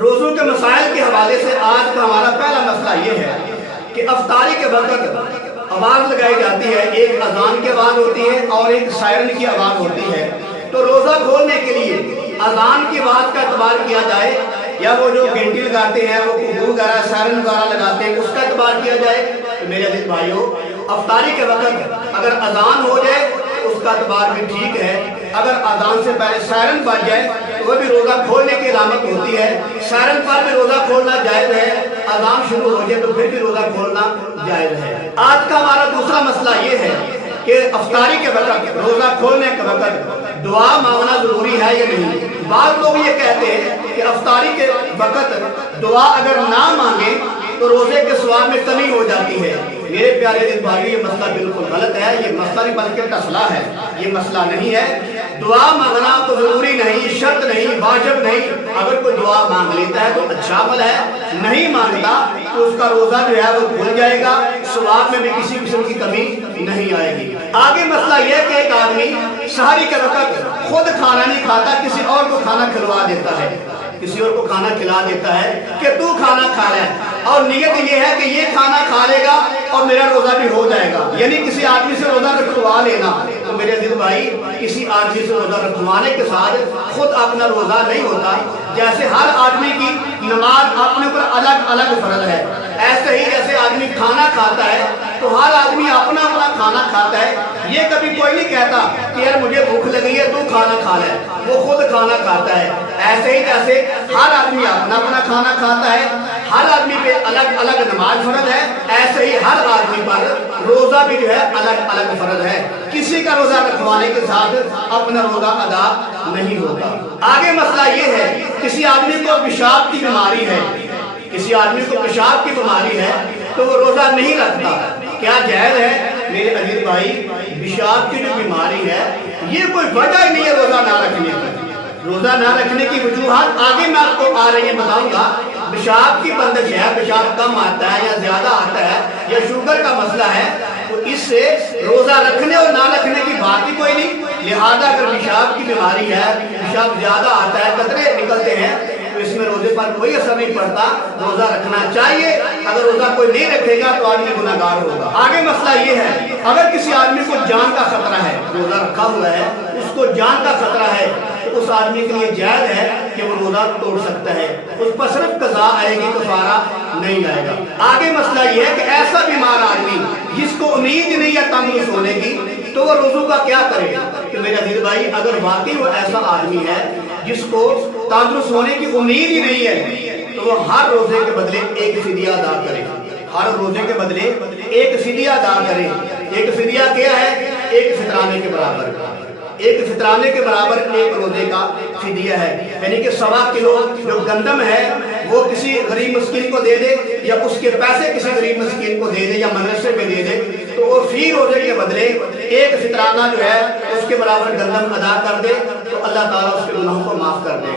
روزوں کے مسائل کے حوالے سے آج کا ہمارا پہلا مسئلہ یہ ہے کہ افطاری کے وقت آواز لگائی جاتی ہے، ایک اذان کی آواز ہوتی ہے اور ایک سائرن کی آواز ہوتی ہے۔ تو روزہ کھولنے کے لیے اذان کی آواز کا اعتبار کیا جائے یا وہ جو گھنٹی لگاتے ہیں، وہ کھجور وغیرہ سائرن وغیرہ لگاتے ہیں، اس کا اعتبار کیا جائے؟ تو میرے عزیز بھائیو، افطاری کے وقت اگر اذان ہو جائے اس کا اعتبار بھی ٹھیک ہے، اگر اذان سے پہلے سائرن بج جائے تو وہ بھی روزہ کھولنے کی علامت ہوتی ہے۔ سائرن پر بھی روزہ کھولنا جائز ہے، اذان شروع ہو جائے تو پھر بھی روزہ کھولنا جائز ہے۔ آج کا ہمارا دوسرا مسئلہ یہ ہے کہ افطاری کے وقت، روزہ کھولنے کے وقت دعا مانگنا ضروری ہے یا نہیں؟ بعض لوگ یہ کہتے ہیں کہ افطاری کے وقت دعا اگر نہ مانگیں تو روزے کے ثواب میں کمی ہو جاتی ہے۔ میرے پیارے عزیز بھائی، یہ مسئلہ بالکل غلط ہے، یہ مسئلہ نہیں بلکہ مسئلہ ہے، یہ مسئلہ نہیں ہے۔ دعا مانگنا تو ضروری نہیں، شرط نہیں، واجب نہیں۔ اگر کوئی دعا مانگ لیتا ہے تو اچھا عمل ہے، نہیں مانگتا تو اس کا روزہ جو ہے وہ کھل جائے گا، ثواب میں بھی کسی قسم کی کمی نہیں آئے گی۔ آگے مسئلہ یہ ہے کہ ایک آدمی سحری کے وقت خود کھانا نہیں کھاتا، کسی اور کو کھانا کھلوا دیتا ہے، کسی اور کو کھانا کھلا دیتا ہے کہ تو کھانا کھا لے، اور نیت یہ ہے کہ یہ کھانا کھا لے گا اور میرا روزہ بھی ہو جائے گا، یعنی کسی آدمی سے روزہ رکھوا لینا۔ تو میرے عزیز بھائی، کسی آدمی سے روزہ رکھوانے کے ساتھ خود اپنا روزہ نہیں ہوتا۔ جیسے ہر آدمی کی نماز اپنے اوپر الگ الگ فرض ہے، ایسے ہی جیسے آدمی کھانا کھاتا ہے تو ہر آدمی اپنا اپنا کھانا کھاتا ہے۔ یہ کبھی کوئی نہیں کہتا کہ یار مجھے بھوک لگی ہے تو کھانا کھا لے، وہ خود کھانا کھاتا ہے۔ ایسے ہی جیسے ہر آدمی اپنا اپنا کھانا کھاتا ہے، ہر آدمی پہ الگ الگ نماز فرض ہے، ایسے ہی ہر آدمی پر روزہ بھی جو ہے الگ الگ فرض ہے۔ کسی کا روزہ رکھوانے کے ساتھ اپنا روزہ ادا نہیں ہوتا۔ آگے مسئلہ یہ ہے، کسی آدمی کو پیشاب کی بیماری ہے، کسی آدمی کو پیشاب کی بیماری ہے تو وہ روزہ نہیں رکھتا، کیا جائز ہے؟ میرے عزیز بھائی، پیشاب کی جو بیماری ہے یہ کوئی وجہ ہی نہیں ہے روزہ نہ رکھنے کی۔ روزہ نہ رکھنے کی وجوہات آگے میں آپ کو آ رہی ہیں بتاؤں گا۔ پیشاب کی بندش ہے، پیشاب کم آتا ہے یا زیادہ آتا ہے یا شوگر کا مسئلہ ہے، تو اس سے روزہ رکھنے اور نہ رکھنے کی بات ہی کوئی نہیں۔ لہذا اگر پیشاب کی بیماری ہے، پیشاب زیادہ آتا ہے، قطرے نکلتے ہیں، تو اس میں روزے پر کوئی اثر نہیں پڑتا، روزہ رکھنا چاہیے۔ اگر روزہ کوئی نہیں رکھے گا تو آدمی گناہگار ہوگا۔ آگے مسئلہ یہ ہے، اگر کسی آدمی کو جان کا خطرہ ہے، روزہ رکھا ہوا ہے، اس کو جان کا خطرہ ہے، تو اس آدمی کے لیے جائز ہے کہ وہ روزہ توڑ سکتا ہے، اس پر صرف قضا آئے گی، کفارہ نہیں آئے گا۔ آگے مسئلہ یہ ہے کہ ایسا بیمار آدمی جس کو امید نہیں ہے تندرست ہونے کی، تو وہ روزوں کا کیا کرے؟ تو میرے عزیز بھائی، اگر واقعی وہ ایسا آدمی ہے جس کو تندرست ہونے کی امید ہی نہیں ہے تو وہ ہر روزے کے بدلے ایک فدیہ ادا کرے، ہر روزے کے بدلے ایک فدیہ ادا کرے۔ ایک فدیہ کیا ہے؟ ایک فطرانے کے برابر، ایک فطرانے کے برابر ایک روزے کا فدیہ ہے، یعنی کہ 1.25 کلو جو گندم ہے وہ کسی غریب مسکین کو دے دے، یا اس کے پیسے کسی غریب مسکین کو دے دے یا مدرسے پہ دے دے، تو وہ فی روزے کے بدلے ایک فطرانہ جو ہے اس کے برابر گندم ادا کر دے، تو اللہ تعالیٰ اس کے گناہوں کو معاف کر دے۔